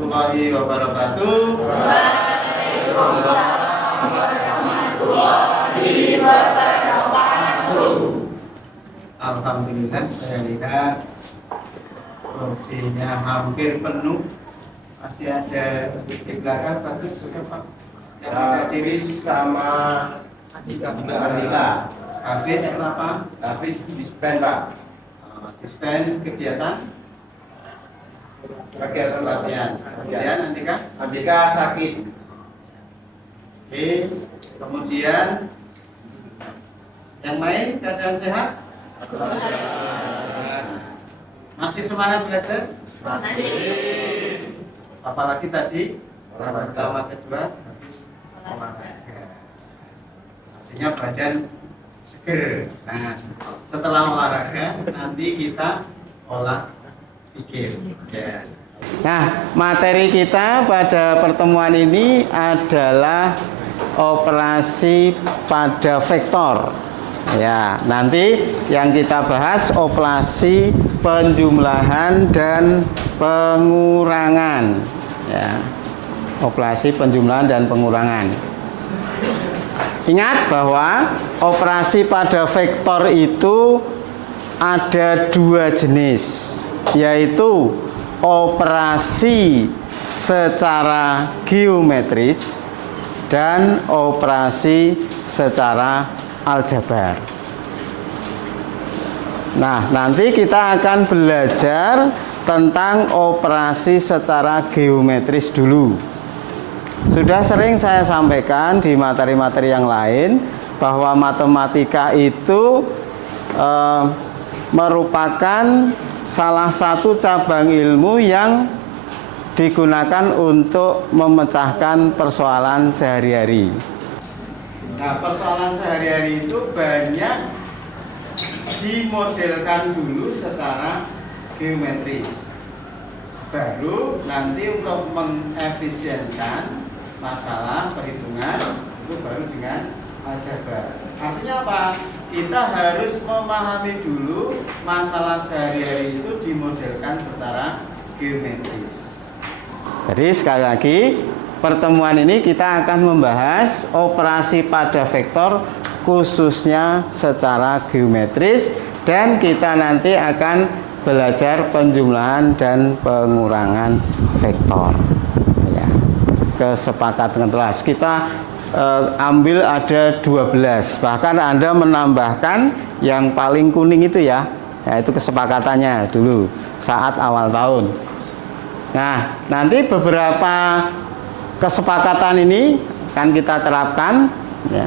warahmatullahi wabarakatuh. Waalaikumsalam warahmatullahi wabarakatuh. Alhamdulillah, saya lihat kursinya hampir penuh. Masih ada di belakang, bagus sudah Pak. Yang dihadiri sama Andika. Hafiz kenapa? Hafiz dispen Pak. Dispen kegiatan latihan. Kemudian Andika sakit. Oke. Kemudian yang lain keadaan sehat? Masih semangat belajar? Masih. Apalagi tadi pertama kedua habis olahraga. Artinya badan seger. Nah, setelah olahraga nanti kita olah pikir. Ya. Nah, materi kita pada pertemuan ini adalah operasi pada vektor. Ya, nanti yang kita bahas operasi penjumlahan dan pengurangan. Ya, operasi penjumlahan dan pengurangan. Ingat bahwa operasi pada vektor itu ada dua jenis, yaitu operasi secara geometris dan operasi secara aljabar. Nah, nanti kita akan belajar tentang operasi secara geometris dulu. Sudah sering saya sampaikan di materi-materi yang lain bahwa matematika itu merupakan salah satu cabang ilmu yang digunakan untuk memecahkan persoalan sehari-hari. Nah, persoalan sehari-hari itu banyak dimodelkan dulu secara geometris. Baru nanti untuk mengefisienkan masalah perhitungan itu baru dengan aljabar. Artinya apa? Kita harus memahami dulu masalah sehari-hari itu dimodelkan secara geometris. Jadi sekali lagi, pertemuan ini kita akan membahas operasi pada vektor khususnya secara geometris, dan kita nanti akan belajar penjumlahan dan pengurangan vektor. Ya. Kesepakatan kelas kita ambil ada 12, bahkan Anda menambahkan yang paling kuning itu ya, yaitu kesepakatannya dulu saat awal tahun. Nah, nanti beberapa kesepakatan ini akan kita terapkan ya.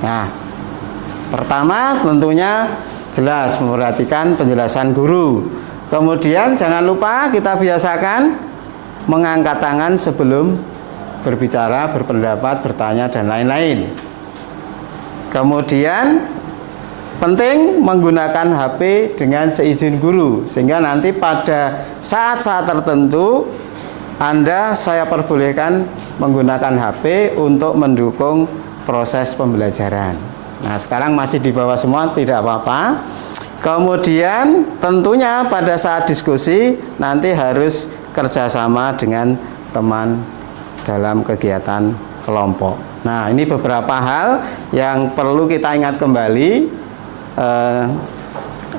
Nah, pertama tentunya jelas memperhatikan penjelasan guru. Kemudian jangan lupa kita biasakan mengangkat tangan sebelum berbicara, berpendapat, bertanya dan lain-lain. Kemudian penting menggunakan HP dengan seizin guru, sehingga nanti pada saat-saat tertentu saya perbolehkan menggunakan HP untuk mendukung proses pembelajaran. Nah, sekarang masih di bawah semua, tidak apa-apa. Kemudian tentunya pada saat diskusi nanti harus kerjasama dengan teman dalam kegiatan kelompok. Nah, ini beberapa hal yang perlu kita ingat kembali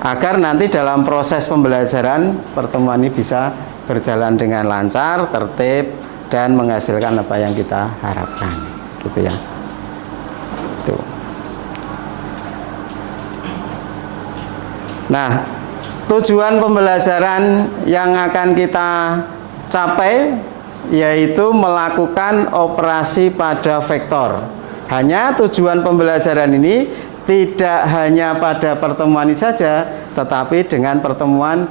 agar nanti dalam proses pembelajaran pertemuan ini bisa berjalan dengan lancar, tertib, dan menghasilkan apa yang kita harapkan, gitu ya. Tuh. Nah, tujuan pembelajaran yang akan kita capai yaitu melakukan operasi pada vektor. Hanya tujuan pembelajaran ini tidak hanya pada pertemuan ini saja, tetapi dengan pertemuan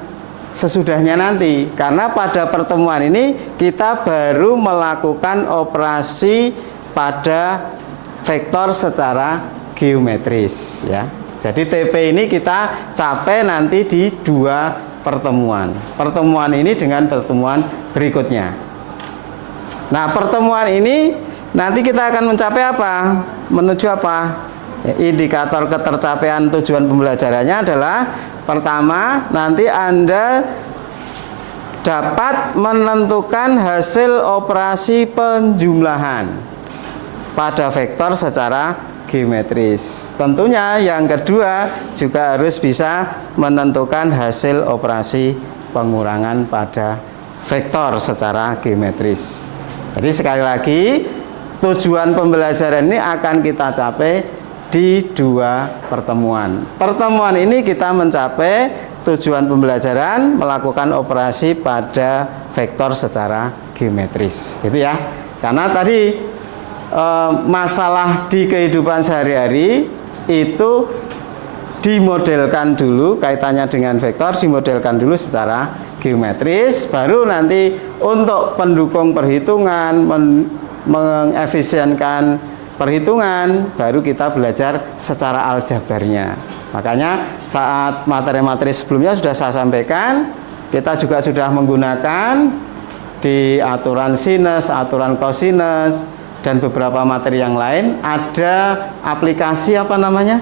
sesudahnya nanti. Karena pada pertemuan ini kita baru melakukan operasi pada vektor secara geometris ya. Jadi TP ini kita capai nanti di 2 pertemuan. Pertemuan ini dengan pertemuan berikutnya. Nah, pertemuan ini nanti kita akan mencapai apa? Menuju apa? Indikator ketercapaian tujuan pembelajarannya adalah pertama, nanti Anda dapat menentukan hasil operasi penjumlahan pada vektor secara geometris. Tentunya yang kedua juga harus bisa menentukan hasil operasi pengurangan pada vektor secara geometris. Jadi sekali lagi, tujuan pembelajaran ini akan kita capai di 2 pertemuan. Pertemuan ini kita mencapai tujuan pembelajaran melakukan operasi pada vektor secara geometris, gitu ya. Karena tadi masalah di kehidupan sehari-hari itu dimodelkan dulu, kaitannya dengan vektor dimodelkan dulu secara geometris, baru nanti untuk pendukung perhitungan, mengefisienkan perhitungan, baru kita belajar secara aljabarnya. Makanya saat materi-materi sebelumnya sudah saya sampaikan, kita juga sudah menggunakan di aturan sinus, aturan kosinus, dan beberapa materi yang lain ada aplikasi apa namanya?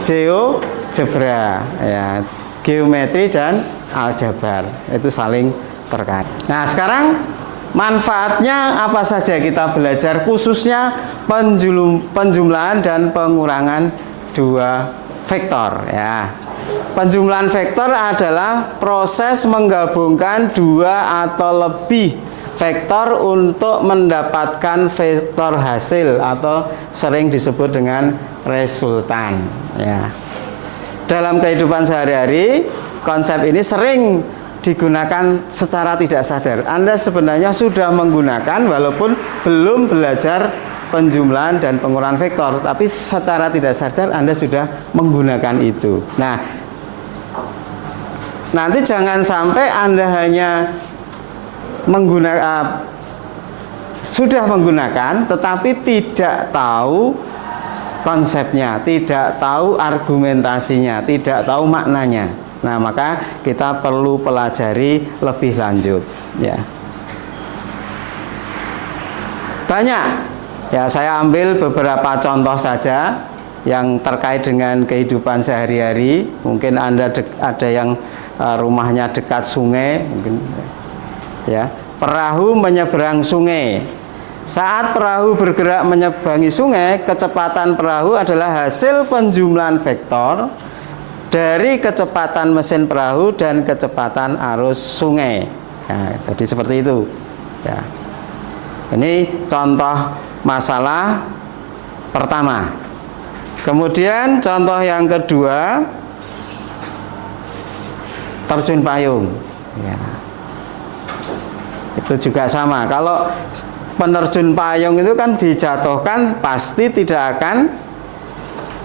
GeoGebra, ya, geometri dan aljabar itu saling terkait. Nah, sekarang manfaatnya apa saja kita belajar, khususnya penjumlahan dan pengurangan 2 vektor, ya. Penjumlahan vektor adalah proses menggabungkan 2 atau lebih vektor untuk mendapatkan vektor hasil atau sering disebut dengan resultan, ya. Dalam kehidupan sehari-hari konsep ini sering digunakan secara tidak sadar. Anda sebenarnya sudah menggunakan walaupun belum belajar penjumlahan dan pengurangan vektor, tapi secara tidak sadar Anda sudah menggunakan itu. Nah, nanti jangan sampai Anda hanya sudah menggunakan tetapi tidak tahu konsepnya, tidak tahu argumentasinya, tidak tahu maknanya. Nah, maka kita perlu pelajari lebih lanjut, ya. Banyak, ya, saya ambil beberapa contoh saja yang terkait dengan kehidupan sehari-hari. Mungkin Anda ada yang rumahnya dekat sungai, mungkin, ya. Perahu menyeberang sungai. Saat perahu bergerak menyeberangi sungai, kecepatan perahu adalah hasil penjumlahan vektor dari kecepatan mesin perahu dan kecepatan arus sungai. Ya, jadi seperti itu, ya. Ini contoh masalah pertama. Kemudian contoh yang kedua, terjun payung, ya. Itu juga sama. Kalau penerjun payung itu kan dijatuhkan, pasti tidak akan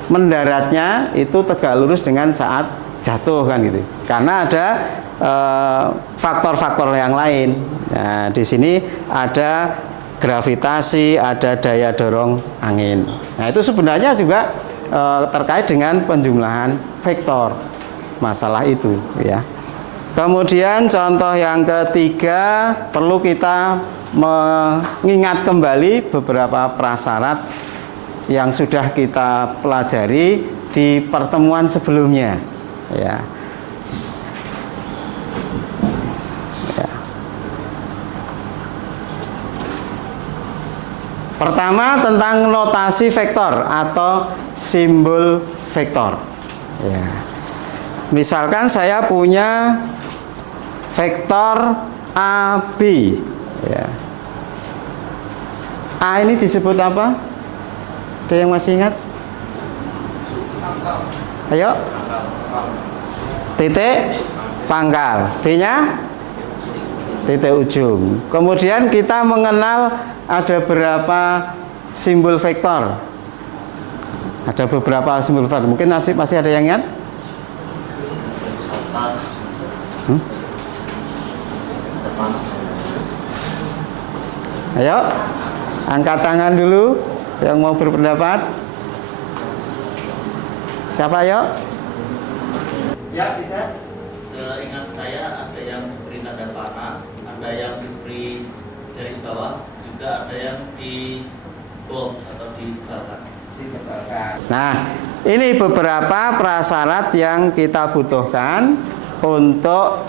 mendaratnya itu tegak lurus dengan saat jatuh, kan gitu. Karena ada faktor-faktor yang lain. Nah, di sini ada gravitasi, ada daya dorong angin. Nah, itu sebenarnya juga terkait dengan penjumlahan vektor masalah itu, ya. Kemudian contoh yang ketiga, perlu kita mengingat kembali beberapa prasyarat yang sudah kita pelajari di pertemuan sebelumnya, ya. Ya. Pertama, tentang notasi vektor atau simbol vektor, ya. Misalkan saya punya vektor AB, ya. A ini disebut apa? Ada yang masih ingat? Ayo. Titik pangkal. B-nya titik ujung. Kemudian kita mengenal ada berapa simbol vektor. Ada beberapa simbol vektor. Mungkin masih ada yang ingat? Ayo, angkat tangan dulu yang mau berpendapat. Siapa, ayo? Ya, bisa. Seingat saya ada yang diberi tanda panah, ada yang diberi garis bawah, juga ada yang bom atau dibakar. Nah, ini beberapa prasyarat yang kita butuhkan untuk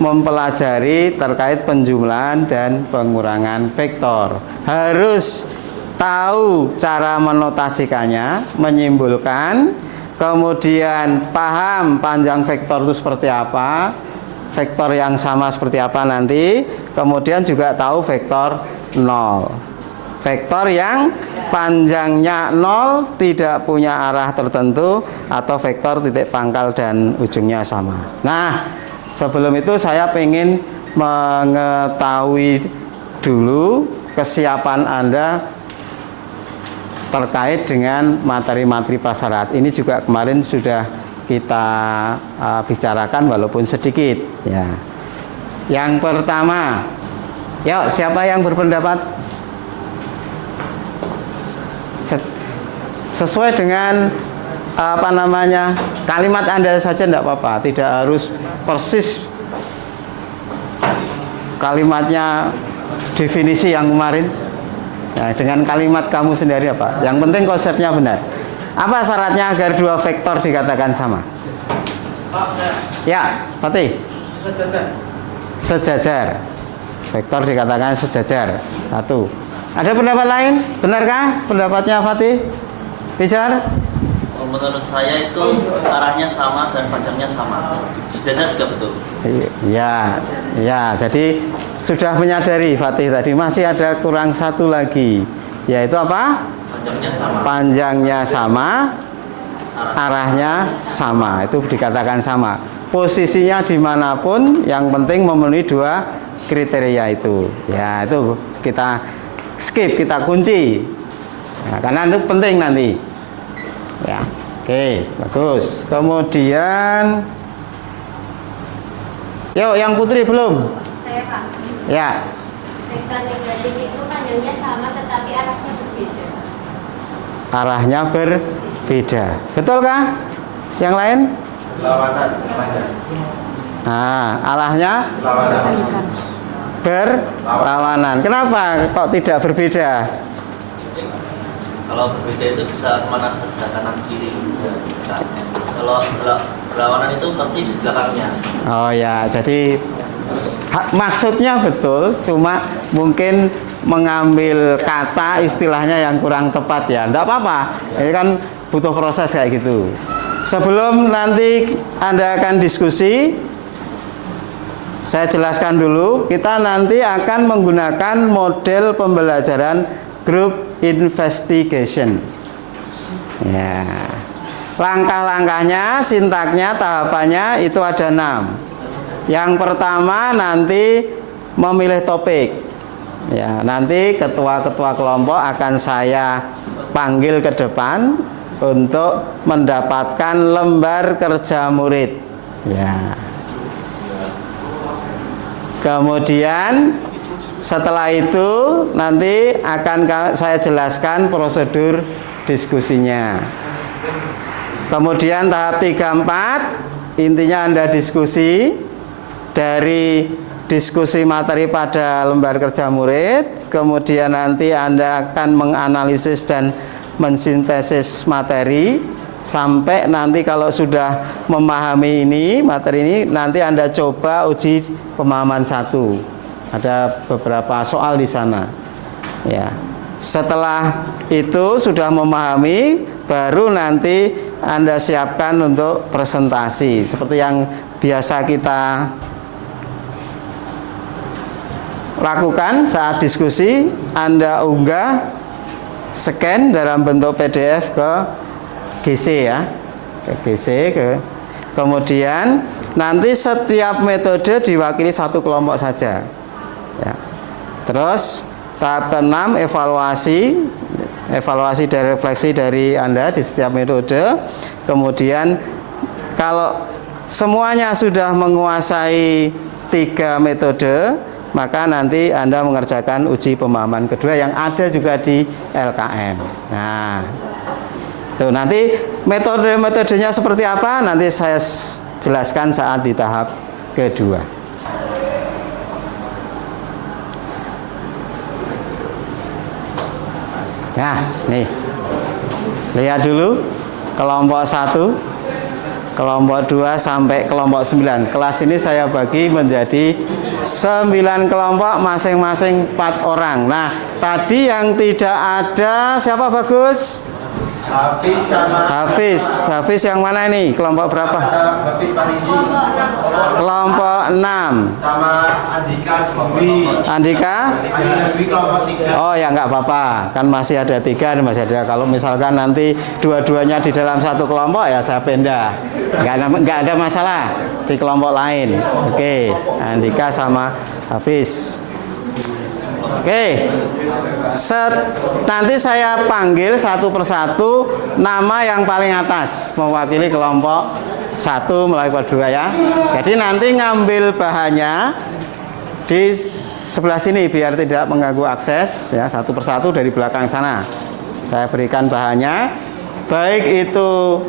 mempelajari terkait penjumlahan dan pengurangan vektor. Harus tahu cara menotasikannya, menyimpulkan, kemudian paham panjang vektor itu seperti apa, vektor yang sama seperti apa nanti, kemudian juga tahu vektor 0. Vektor yang panjangnya 0 tidak punya arah tertentu atau vektor titik pangkal dan ujungnya sama. Nah, sebelum itu saya ingin mengetahui dulu kesiapan Anda terkait dengan materi-materi prasyarat. Ini juga kemarin sudah kita bicarakan walaupun sedikit ya. Yang pertama, yuk siapa yang berpendapat? Sesuai dengan apa namanya kalimat Anda saja tidak apa-apa, tidak harus persis kalimatnya definisi yang kemarin. Nah, dengan kalimat kamu sendiri apa? Yang penting konsepnya benar. Apa syaratnya agar dua vektor dikatakan sama? Ya, Fatih. Sejajar. Vektor dikatakan sejajar. Satu. Ada pendapat lain? Benarkah pendapatnya Fatih? Bicar? Menurut saya itu arahnya sama dan panjangnya sama. Sejajar juga betul. Ya, ya. Jadi sudah menyadari Fatih tadi masih ada kurang satu lagi, yaitu apa? Panjangnya sama. Panjangnya sama, arahnya sama. Itu dikatakan sama. Posisinya dimanapun, yang penting memenuhi dua kriteria itu. Ya, itu kita skip, kita kunci. Nah, karena itu penting nanti. Ya, oke, bagus. Kemudian, yuk yang Putri belum? Saya Pak. Ya. Vektor negatif itu panjangnya sama tetapi arahnya berbeda. Arahnya berbeda. Betulkah? Yang lain? Lawanan. Nah, arahnya Lawanan. berlawanan. Kenapa kok tidak berbeda? Kalau berbeda itu bisa kemana saja, kanan kiri. Nah, kalau berlawanan itu pasti di belakangnya. Oh ya, jadi maksudnya betul, cuma mungkin mengambil kata istilahnya yang kurang tepat ya. Tidak apa-apa, ini kan butuh proses kayak gitu. Sebelum nanti Anda akan diskusi, saya jelaskan dulu, kita nanti akan menggunakan model pembelajaran group investigation. Ya. Langkah-langkahnya, sintaknya, tahapannya itu ada 6. Yang pertama nanti memilih topik. Ya, nanti ketua-ketua kelompok akan saya panggil ke depan untuk mendapatkan lembar kerja murid. Ya. Kemudian setelah itu nanti akan saya jelaskan prosedur diskusinya. Kemudian tahap 3-4 intinya Anda diskusi dari diskusi materi pada lembar kerja murid, kemudian nanti Anda akan menganalisis dan mensintesis materi sampai nanti kalau sudah memahami ini materi ini nanti Anda coba uji pemahaman 1. Ada beberapa soal di sana. Ya. Setelah itu sudah memahami, baru nanti Anda siapkan untuk presentasi seperti yang biasa kita lakukan saat diskusi. Anda unggah, scan dalam bentuk PDF ke GC ya, ke GC kemudian nanti setiap metode diwakili satu kelompok saja. Ya. Terus tahap ke-6 evaluasi dan refleksi dari Anda di setiap metode. Kemudian kalau semuanya sudah menguasai 3 metode, maka nanti Anda mengerjakan uji pemahaman kedua yang ada juga di LKM. Nah, tuh nanti metode-metodenya seperti apa nanti saya jelaskan saat di tahap kedua. Nah, nih. Lihat dulu kelompok 1, kelompok 2 sampai kelompok 9. Kelas ini saya bagi menjadi 9 kelompok masing-masing 4 orang. Nah, tadi yang tidak ada siapa Bagus? Hafiz sama Hafiz yang mana ini? Kelompok berapa? Hafiz Panisi Kelompok 6. sama Andika Dwi. Andika? Andika Dwi kelompok 3. Oh ya nggak apa-apa, kan masih ada 3, masih ada. Kalau misalkan nanti dua-duanya di dalam satu kelompok ya saya pindah, nggak ada masalah di kelompok lain. Oke, Andika sama Hafiz. Oke, nanti saya panggil satu persatu nama yang paling atas mewakili kelompok 1 melalui kelompok 2 ya. Jadi nanti ngambil bahannya di sebelah sini biar tidak mengganggu akses ya, satu persatu dari belakang sana. Saya berikan bahannya, baik itu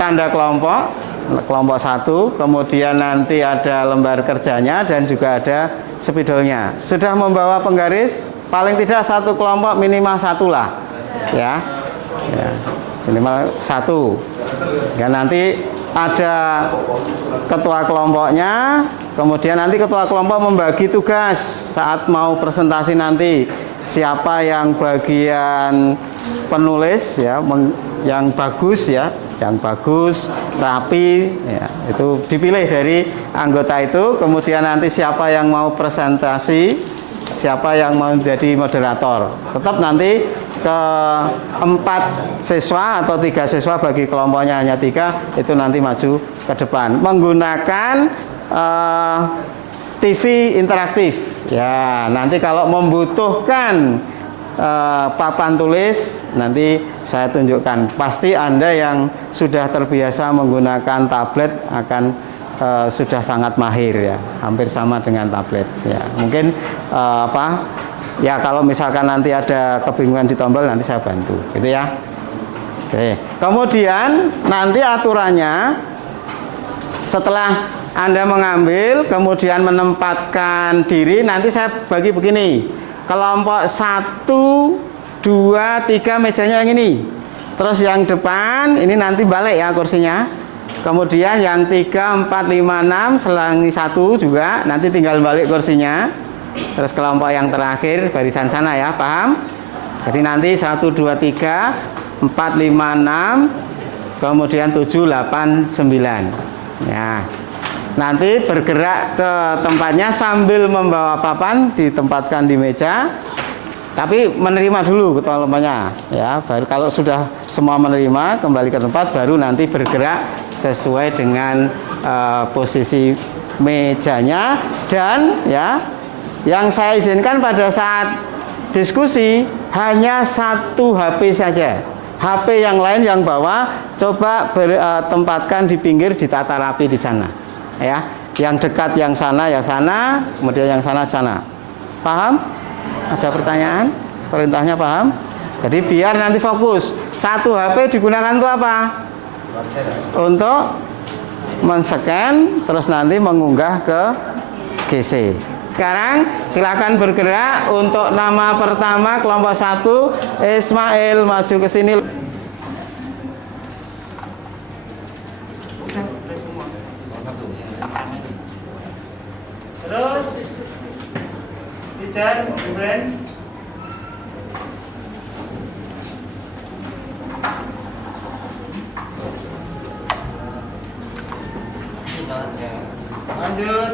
tanda kelompok 1, kemudian nanti ada lembar kerjanya dan juga ada spidolnya. Sudah membawa penggaris, paling tidak satu kelompok minimal 1 lah, ya, minimal 1. Dan nanti ada ketua kelompoknya, kemudian nanti ketua kelompok membagi tugas saat mau presentasi nanti. Siapa yang bagian penulis ya, yang bagus ya, yang bagus, rapi ya, itu dipilih dari anggota itu. Kemudian nanti siapa yang mau presentasi, siapa yang mau jadi moderator. Tetap nanti ke 4 siswa atau 3 siswa bagi kelompoknya hanya 3 itu nanti maju ke depan menggunakan TV interaktif ya. Nanti kalau membutuhkan papan tulis nanti saya tunjukkan. Pasti Anda yang sudah terbiasa menggunakan tablet akan sudah sangat mahir ya, hampir sama dengan tablet ya. Mungkin ya kalau misalkan nanti ada kebingungan di tombol nanti saya bantu gitu ya. Oke. Kemudian nanti aturannya setelah Anda mengambil kemudian menempatkan diri, nanti saya bagi begini. Kelompok 1, 2, 3 mejanya yang ini. Terus yang depan ini nanti balik ya kursinya. Kemudian yang 3, 4, 5, 6 selangi 1 juga nanti tinggal balik kursinya. Terus kelompok yang terakhir barisan sana ya, paham? Jadi nanti 1, 2, 3, 4, 5, 6, kemudian 7, 8, 9. Ya. Nanti bergerak ke tempatnya sambil membawa papan ditempatkan di meja. Tapi menerima dulu ketua kelompoknya ya. Baru kalau sudah semua menerima kembali ke tempat baru nanti bergerak sesuai dengan posisi mejanya. Dan ya, yang saya izinkan pada saat diskusi hanya 1 HP saja. HP yang lain yang bawa coba tempatkan di pinggir, ditata rapi di sana. Ya, yang dekat yang sana, kemudian yang sana. Paham? Ada pertanyaan? Perintahnya paham? Jadi biar nanti fokus. 1 HP digunakan untuk apa? Untuk men-scan terus nanti mengunggah ke GC. Sekarang silakan bergerak untuk nama pertama kelompok 1 Ismail maju ke sini. Terus Ijan, Ruben. Lanjut.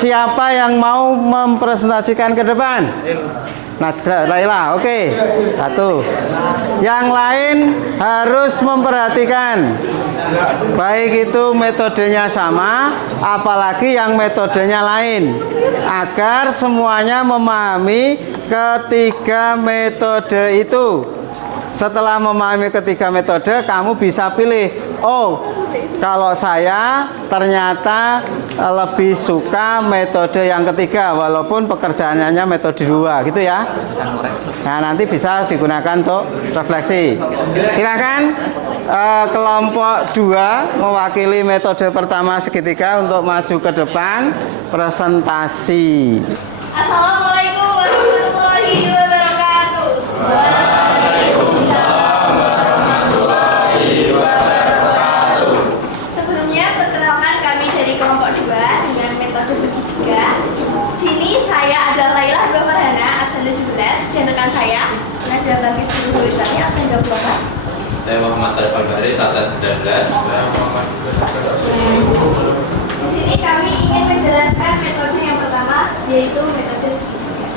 Siapa yang mau mempresentasikan ke depan? Najla, Laila, oke. Satu. Yang lain harus memperhatikan. Baik itu metodenya sama, apalagi yang metodenya lain. Agar semuanya memahami ketiga metode itu. Setelah memahami ketiga metode, kamu bisa pilih. Oh, kalau saya ternyata lebih suka metode yang ketiga, walaupun pekerjaannya metode 2, gitu ya. Nah, nanti bisa digunakan untuk refleksi. Silakan kelompok 2 mewakili metode pertama segitiga untuk maju ke depan presentasi. Assalamualaikum warahmatullahi wabarakatuh. Sebelumnya perkenalkan kami dari kelompok 2 dengan metode segitiga. Sini saya adalah Laila Bafarhana, absen 17, dan rekan saya Najla Bangkis Guru Tulisannya, absen 24. Saya Muhammad Arifan Baris, absen 19. Di sini kami ingin menjelaskan metode yang pertama, yaitu metode segitiga.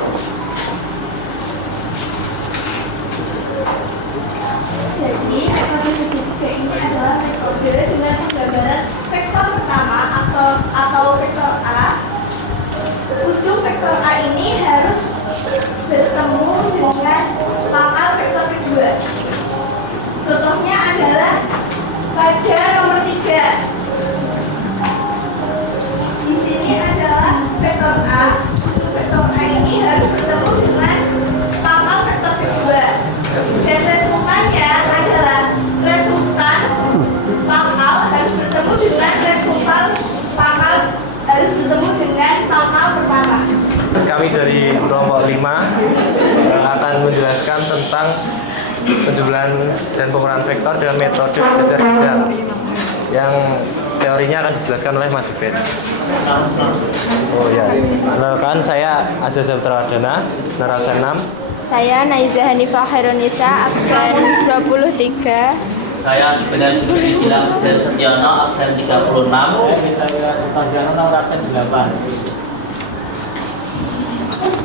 Jadi, metode segitiga ini adalah metode dengan penggambaran vektor pertama atau vektor A. Ujung vektor A ini harus bertemu dengan pangkal vektor kedua. Contohnya adalah pada nomor 3. Di sini adalah vektor A. Ujung vektor A ini harus bertemu dengan pangkal vektor kedua. Dan resultannya adalah resultan pangkal harus bertemu dengan resultan pangkal harus bertemu dengan pangkal pertama. Kami dari kelompok 5 akan menjelaskan tentang penjumlahan dan pengurangan vektor dengan metode kejar-kejar yang teorinya akan dijelaskan oleh Mas Ben. Oh ya, kenalkan saya Aziz Putra-Wardana, absen 6. Saya Naiza Hanifah Khairunisa, absen 23. Saya sebenarnya bilang absen Setiono, absen 36.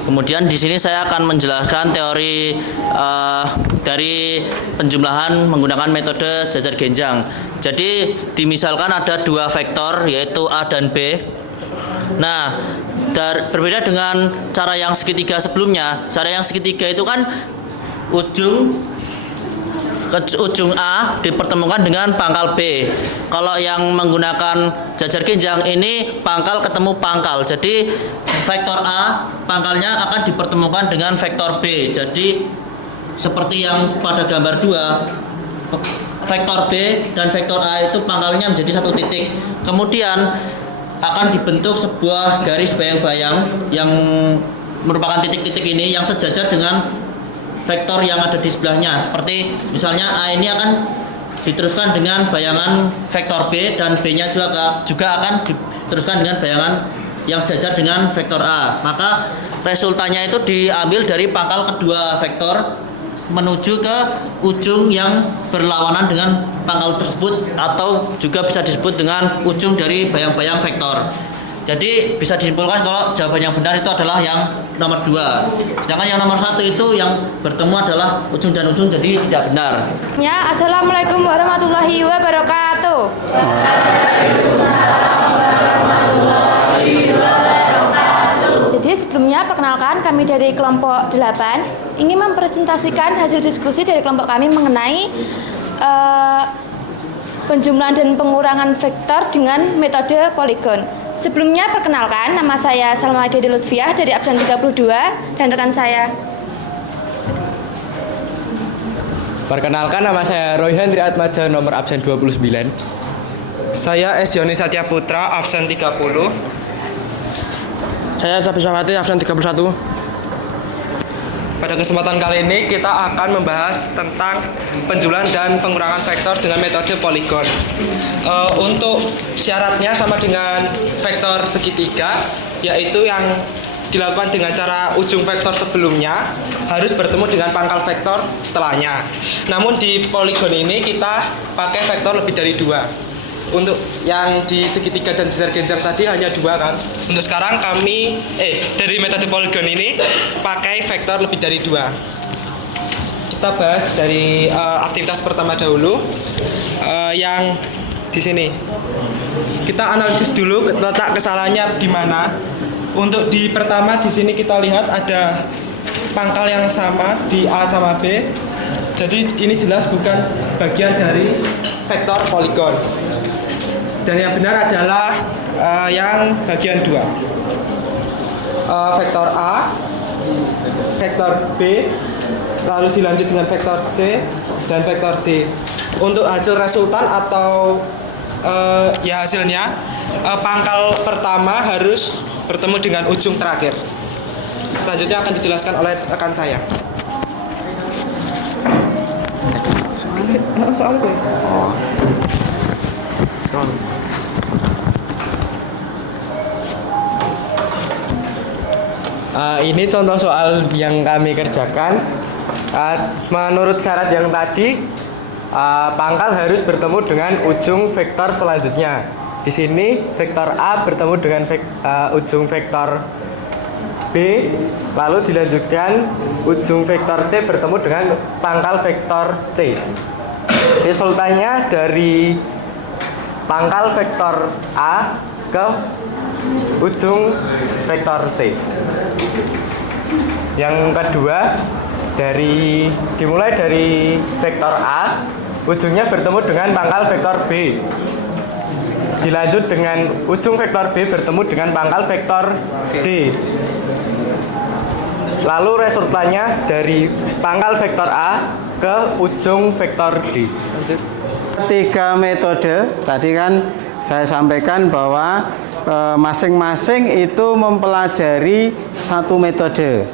Kemudian di sini saya akan menjelaskan teori dari penjumlahan menggunakan metode jajar genjang. Jadi dimisalkan ada 2 vektor yaitu A dan B. Nah, berbeda dengan cara yang segitiga sebelumnya. Cara yang segitiga itu kan ujung A dipertemukan dengan pangkal B. Kalau yang menggunakan jajar genjang ini pangkal ketemu pangkal. Jadi vektor A pangkalnya akan dipertemukan dengan vektor B. Jadi seperti yang pada gambar 2, vektor B dan vektor A itu pangkalnya menjadi 1 titik. Kemudian akan dibentuk sebuah garis bayang-bayang yang merupakan titik-titik ini yang sejajar dengan vektor yang ada di sebelahnya. Seperti misalnya A ini akan diteruskan dengan bayangan vektor B dan B-nya juga akan diteruskan dengan bayangan yang sejajar dengan vektor A. Maka resultannya itu diambil dari pangkal kedua vektor menuju ke ujung yang berlawanan dengan pangkal tersebut, atau juga bisa disebut dengan ujung dari bayang-bayang vektor. Jadi bisa disimpulkan kalau jawaban yang benar itu adalah yang nomor 2. Sedangkan yang nomor 1 itu yang bertemu adalah ujung dan ujung, jadi tidak benar. Ya, Assalamualaikum warahmatullahi wabarakatuh. Jadi sebelumnya perkenalkan kami dari kelompok 8 ingin mempresentasikan hasil diskusi dari kelompok kami mengenai penjumlahan dan pengurangan vektor dengan metode poligon. Sebelumnya perkenalkan, nama saya Salma Dede Lutfiah dari absen 32 dan rekan saya. Perkenalkan, nama saya Royhan Triatmaja nomor absen 29. Saya S. Joni Satya Putra, absen 30. Saya Sabi Swati, absen 31. Pada kesempatan kali ini kita akan membahas tentang penjumlahan dan pengurangan vektor dengan metode poligon. Untuk syaratnya sama dengan vektor segitiga, yaitu yang dilakukan dengan cara ujung vektor sebelumnya harus bertemu dengan pangkal vektor setelahnya. Namun di poligon ini kita pakai vektor lebih dari 2. Untuk yang di segitiga dan jajar genjang tadi hanya 2 kan. Untuk sekarang kami dari metode poligon ini pakai vektor lebih dari 2. Kita bahas dari aktivitas pertama dahulu, yang di sini. Kita analisis dulu letak kesalahannya di mana. Untuk di pertama di sini kita lihat ada pangkal yang sama di A sama B. Jadi ini jelas bukan bagian dari vektor poligon. Dan yang benar adalah yang bagian 2. Vektor A, vektor B, lalu dilanjut dengan vektor C dan vektor D. Untuk hasil resultan atau hasilnya, pangkal pertama harus bertemu dengan ujung terakhir. Selanjutnya akan dijelaskan oleh rekan saya. Soal gue. Ini contoh soal yang kami kerjakan. Menurut syarat yang tadi, pangkal harus bertemu dengan ujung vektor selanjutnya. Di sini vektor A bertemu dengan ujung vektor B, lalu dilanjutkan ujung vektor C bertemu dengan pangkal vektor C. Resultannya dari pangkal vektor A ke ujung vektor C. Yang kedua, dimulai dari vektor A, ujungnya bertemu dengan pangkal vektor B. Dilanjut dengan ujung vektor B bertemu dengan pangkal vektor D. Lalu resultannya dari pangkal vektor A ke ujung vektor D. Lanjut. 3 metode tadi kan saya sampaikan bahwa masing-masing itu mempelajari 1 metode.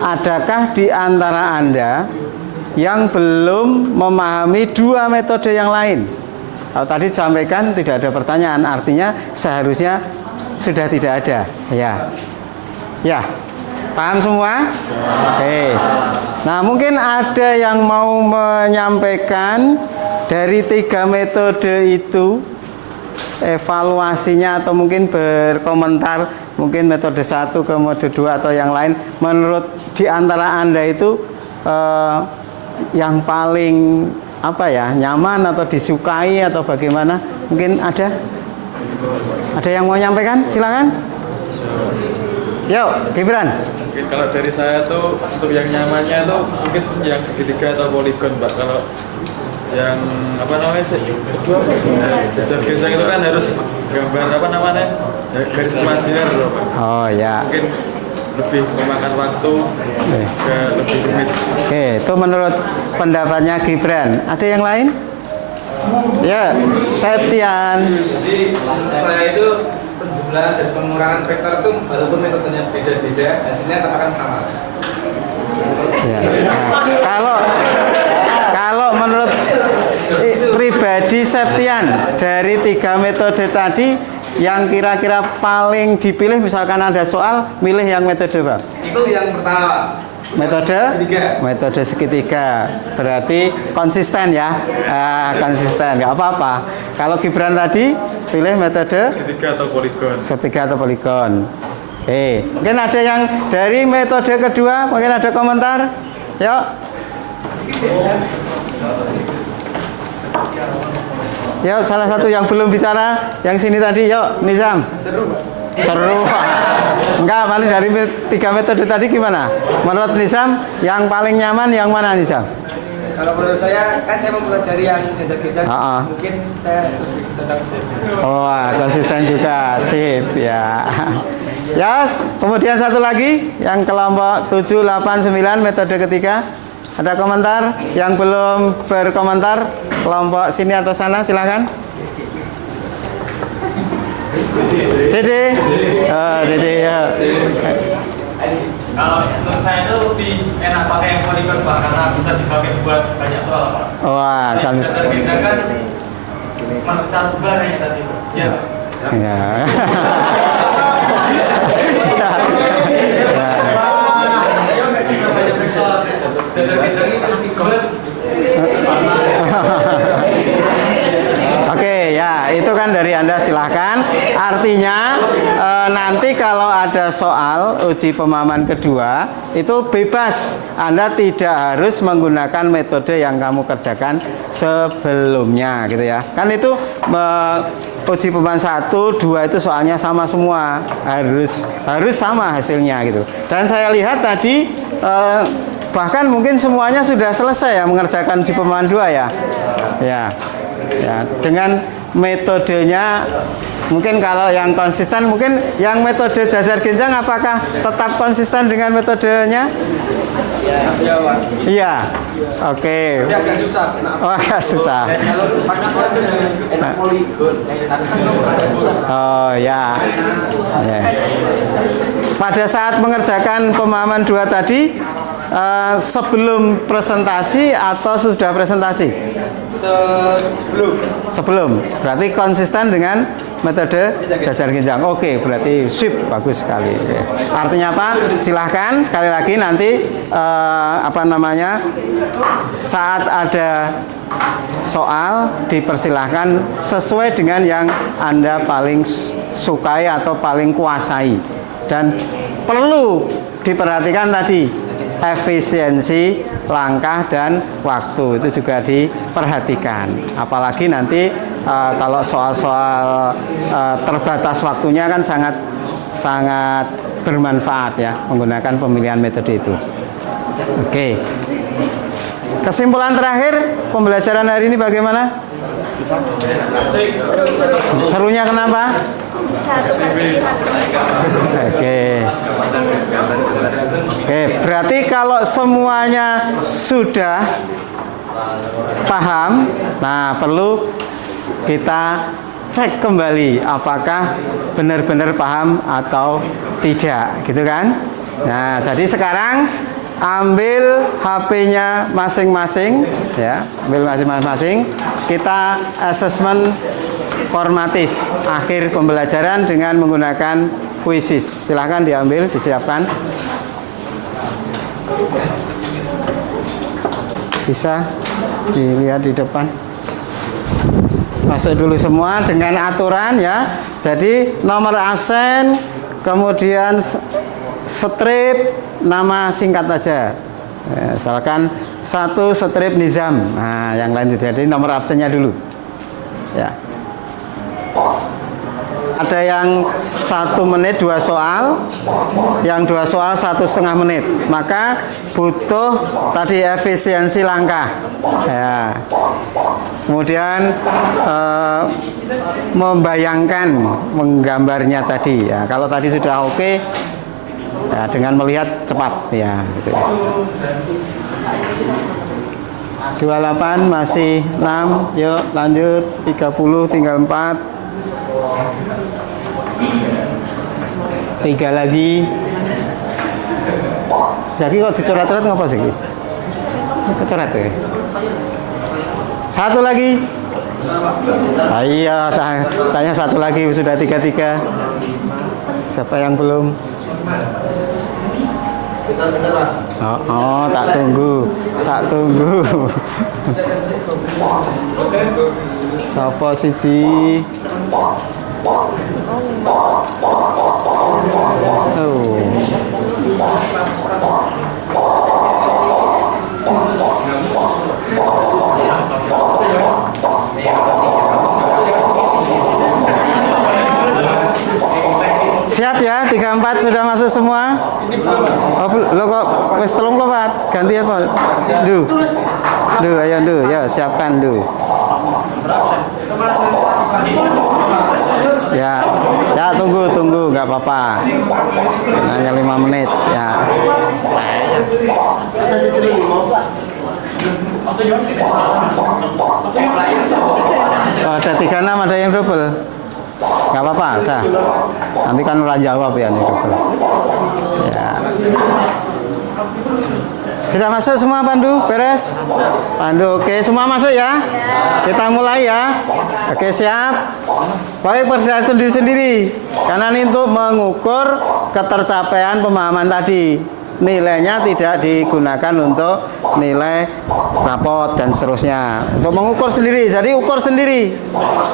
Adakah di antara Anda yang belum memahami 2 metode yang lain? Kalau tadi disampaikan tidak ada pertanyaan, artinya seharusnya sudah tidak ada. Ya, paham semua? Nah, mungkin ada yang mau menyampaikan dari 3 metode itu, evaluasinya atau mungkin berkomentar, mungkin metode 1 ke metode 2 atau yang lain. Menurut di antara Anda itu yang paling nyaman atau disukai atau bagaimana? Mungkin ada yang mau nyampaikan? Silakan. Yuk, Gibran. Mungkin kalau dari saya tuh untuk yang nyamannya tuh mungkin yang segitiga atau poligon, Pak. Kalau yang kedua jajar genjang itu kan harus gambar garis imajiner loh, Pak. Oh ya. Mungkin lebih memakan waktu, lebih rumit. Oke, itu menurut pendapatnya Gibran. Ada yang lain? Ya, Septian. Saya itu penjumlahan dan pengurangan vektor itu walaupun metodenya beda-beda, hasilnya tetap akan sama. Ya. Nah, kalau menurut pribadi Septian, dari 3 metode tadi yang kira-kira paling dipilih, misalkan ada soal, milih yang metode apa? Itu yang pertama, Metode segitiga. Berarti konsisten ya? Konsisten, nggak apa-apa. Kalau Gibran tadi pilih metode segitiga atau poligon. Mungkin ada yang dari metode kedua, mungkin ada komentar? Yuk. Yuk, salah satu yang belum bicara, yang sini tadi, yuk, Nizam. Seru. Enggak, paling dari 3 metode tadi gimana? Menurut Nizam, yang paling nyaman yang mana, Nizam? kalau menurut saya kan saya mempelajari yang jajar genjang, mungkin saya lebih sedang konsisten juga, sip ya. Ya, kemudian satu lagi yang kelompok 7, 8, 9 metode ketiga. Ada komentar? Yang belum berkomentar, kelompok sini atau sana, silakan. Dede. Oh, Dede ya. Kalau menurut saya itu lebih enak pakai yang poligon Pak, karena bisa dipakai buat banyak soal Pak. Wah, kan. Kita kan satu bar yang tadi. Ya. Ya. Oke, ya itu kan dari Anda, silahkan. Artinya nanti kalau ada soal uji pemahaman kedua itu bebas, Anda tidak harus menggunakan metode yang kamu kerjakan sebelumnya gitu ya. Kan itu uji pemahaman 1, 2 itu soalnya sama semua, harus sama hasilnya gitu. Dan saya lihat tadi bahkan mungkin semuanya sudah selesai ya mengerjakan uji pemahaman 2 ya. Ya, dengan metodenya mungkin kalau yang konsisten, mungkin yang metode jajar genjang apakah tetap konsisten dengan metodenya? Iya. Oke. Agak susah. Oh, agak susah. Oh ya. Ya. Pada saat mengerjakan pemahaman 2 tadi, sebelum presentasi atau sudah presentasi? Sebelum. Berarti konsisten dengan metode jajar genjang. Oke, berarti sip, bagus sekali. Oke. Artinya apa? Silahkan sekali lagi nanti saat ada soal dipersilahkan sesuai dengan yang Anda paling sukai atau paling kuasai. Dan perlu diperhatikan tadi efisiensi langkah dan waktu itu juga diperhatikan. Apalagi nanti kalau soal-soal terbatas waktunya kan sangat bermanfaat ya menggunakan pemilihan metode itu. Oke. Kesimpulan terakhir pembelajaran hari ini bagaimana? Serunya kenapa? Oke, berarti kalau semuanya sudah paham, nah perlu kita cek kembali apakah benar-benar paham atau tidak, gitu kan? Nah, jadi sekarang ambil HP-nya masing-masing, ya, ambil masing-masing. Kita asesmen formatif akhir pembelajaran dengan menggunakan kuisis. Silahkan diambil, disiapkan. Bisa dilihat di depan. Masuk dulu semua dengan aturan ya. Jadi nomor absen, kemudian strip, nama singkat aja. Ya, misalkan 1 strip nizam. Nah, yang lain jadi nomor absennya dulu. Ya. Ada yang 1 menit 2 soal, yang 2 soal 1,5 menit. Maka butuh tadi efisiensi langkah. Ya. Kemudian membayangkan, menggambarnya tadi. Ya, kalau tadi sudah oke, ya, dengan melihat cepat. Ya, gitu. 28 masih 6, yuk lanjut. 30 tinggal 4. 3 lagi. Jadi kok dicoret-coret ngapa sih? Kecoret ya? 1 lagi. Iya, tanya 1 lagi sudah 3. Siapa yang belum? Oh, tak tunggu. Siapa siji? Oh. Siap ya, 34 sudah masuk semua? Oh, lo kok wis 34, ganti apa? Ayo ya siapkan Ya, tunggu, nggak apa-apa. Hanya 5 menit ya. Oh, ada 36, ada yang double. Nggak apa-apa, udah. Nanti kan orang jawab ya nih double. Ya. Sudah masuk semua Pandu? Beres? Pandu, oke. Semua masuk ya? Kita mulai ya. Oke, siap? Baik, persiapan sendiri-sendiri. Karena ini untuk mengukur ketercapaian pemahaman tadi. Nilainya tidak digunakan untuk nilai rapot dan seterusnya. Untuk mengukur sendiri, jadi ukur sendiri.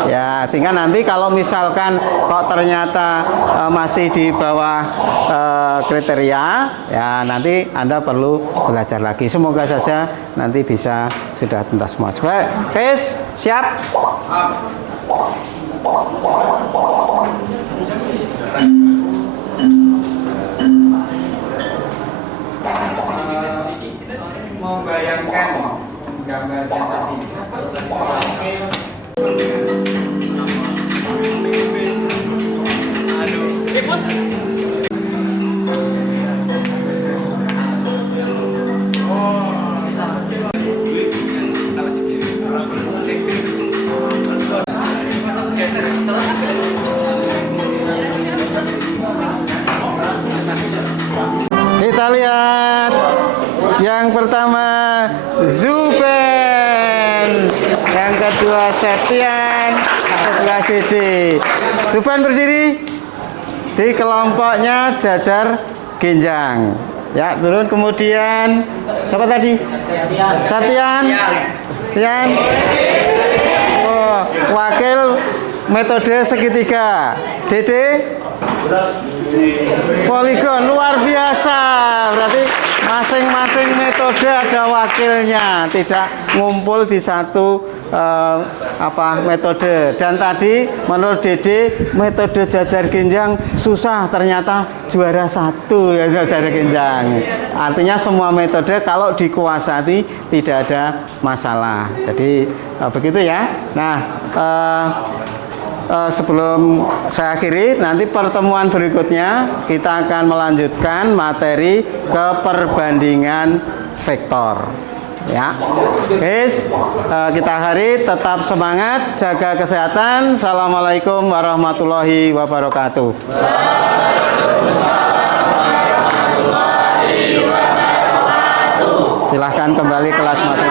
Ya, sehingga nanti kalau misalkan kok ternyata masih di bawah kriteria, ya nanti Anda perlu belajar lagi. Semoga saja nanti bisa sudah tuntas semua. Baik, guys, siap? Membayangkan gambarnya tadi. Kita lihat yang pertama Zuben, yang kedua Septian, sebelah Dede. Zuben berdiri di kelompoknya Jajar Ginjang. Ya, turun kemudian siapa tadi? Septian. Septian. Oh, wakil metode segitiga. Dede. Poligon luar biasa, berarti masing-masing metode ada wakilnya, tidak ngumpul di satu metode. Dan tadi menurut Dede metode Jajar Ginjang susah, ternyata juara 1 ya Jajar Ginjang. Artinya semua metode kalau dikuasai tidak ada masalah. Jadi begitu ya. Nah, sebelum saya akhiri, nanti pertemuan berikutnya kita akan melanjutkan materi keperbandingan vektor. Ya, guys, kita akhiri. Tetap semangat, jaga kesehatan. Assalamualaikum warahmatullahi wabarakatuh. Silahkan kembali kelas masing-masing.